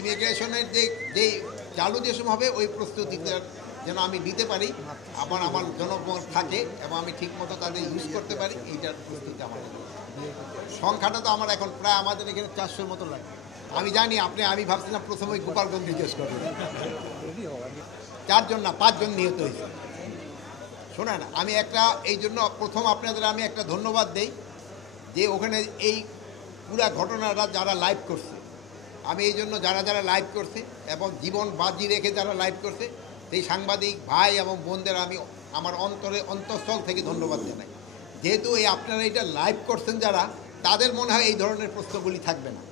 ইমিগ্রেশনের যে চালু যে সময় হবে ওই প্রস্তুতিটা যেন আমি নিতে পারি, আমার জনগণ থাকে এবং আমি ঠিকমতো তাদের ইউজ করতে পারি, এইটার প্রস্তুতি আমার। সংখ্যাটা তো আমার এখন প্রায় আমাদের এখানে 400-র মতো লাগে। আমি জানি আমি ভাবছিলাম প্রথমে গোপালগঞ্জ জিজ্ঞেস করবেন। 4 জন না 5 জন নিহত হয়েছে। শোনেন, আমি এই জন্য প্রথম আপনাদের আমি একটা ধন্যবাদ দেই যে ওখানে এই পুরা ঘটনাটা যারা লাইভ করছে, আমি এই জন্য যারা লাইভ করছে এবং জীবন বাজি রেখে যারা লাইভ করছে সেই সাংবাদিক ভাই এবং বোনদের আমি আমার অন্তঃস্থল থেকে ধন্যবাদ জানাই। যেহেতু আপনারা এটা লাইভ করছেন যারা, তাদের মনে হয় এই ধরনের প্রশ্নগুলি থাকবে না।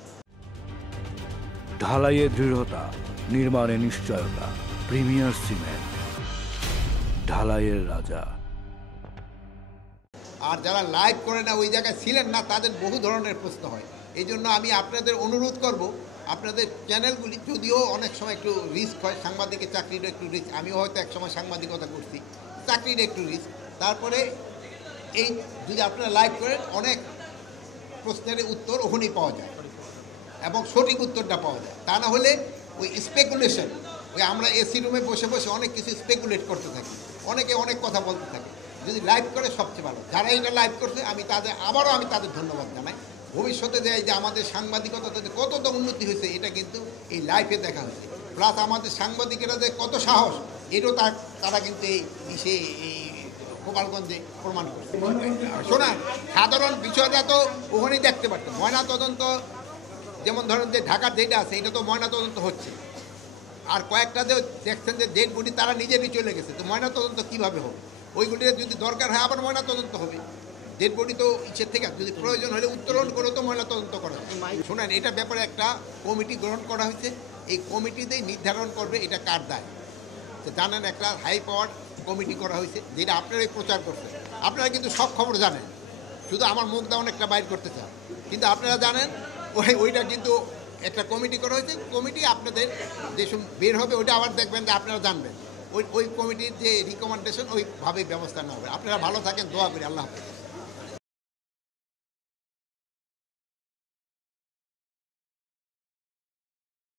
ঢালাইয়ে দৃঢ়তা, নির্মাণে নিশ্চয়তা, প্রিমিয়ার সিমেন্ট, ঢালাইয়ের রাজা। আর যারা লাইভ করে না, ওই জায়গায় ছিলেন না, তাদের বহু ধরনের প্রশ্ন হয়। এই জন্য আমি আপনাদের অনুরোধ করব, আপনাদের চ্যানেলগুলি যদিও অনেক সময় একটু রিস্ক হয়, সাংবাদিকের চাকরিটা একটু রিস্ক, আমিও হয়তো এক সময় সাংবাদিকতা করছি, চাকরির একটু রিস্ক। তারপরে এই যদি আপনারা লাইভ করেন, অনেক প্রশ্নের উত্তর ওখানেই পাওয়া যায় এবং সঠিক উত্তরটা পাওয়া যায়। তা না হলে ওই স্পেকুলেশন, আমরা এসি রুমে বসে বসে অনেক কিছু স্পেকুলেট করতে থাকি, অনেকে অনেক কথা বলতে থাকে। যদি লাইভ করে সবচেয়ে ভালো। যারা এটা লাইভ করছে আমি তাদের ধন্যবাদ জানাই। ভবিষ্যতে যে আমাদের সাংবাদিকতাতে কতটা উন্নতি হয়েছে এটা কিন্তু এই লাইভে দেখা হয়েছে। প্লাস আমাদের সাংবাদিকেরা যে কত সাহস, এটাও তারা কিন্তু এই গোপালগঞ্জে প্রমাণ করছে। শোনা, সাধারণ বিষয়টা তো ওখানেই দেখতে পারতেন। ময়নাতদন্ত যেমন ধরেন যে ঢাকার যেটা আছে, এটা তো ময়নাতদন্ত হচ্ছে। আর কয়েকটা যে দেখছেন যে ডেড বডি তারা নিজেরই চলে গেছে, তো ময়নাতদন্ত কীভাবে হবে? ওইগুলির যদি দরকার হয় আবার ময়নাতদন্ত হবে। ডেড বডি তো ইচ্ছের থেকে যদি প্রয়োজন হলে উত্তোলন করে তো ময়নাতদন্ত করা হবে। শোনেন, এটা ব্যাপারে একটা কমিটি গ্রহণ করা হয়েছে। এই কমিটিতেই নির্ধারণ করবে এটা কার দায়। জানেন, একটা হাই পাওয়ার কমিটি করা হয়েছে, যেটা আপনারাই প্রচার করছেন। আপনারা কিন্তু সব খবর জানেন, শুধু আমার মুখ দেওয়া অনেকটা বাইর করতে চান। কিন্তু আপনারা জানেন ওইটা কিন্তু একটা কমিটি করা হয়েছে। কমিটি আপনাদের যেসব বের হবে ওইটা আবার দেখবেন যে আপনারা জানবেন। ওই কমিটির যে রিকমেন্ডেশন ওইভাবে ব্যবস্থা নেওয়া হবে। আপনারা ভালো থাকেন, দোয়া করি। আল্লাহ হাফেজ।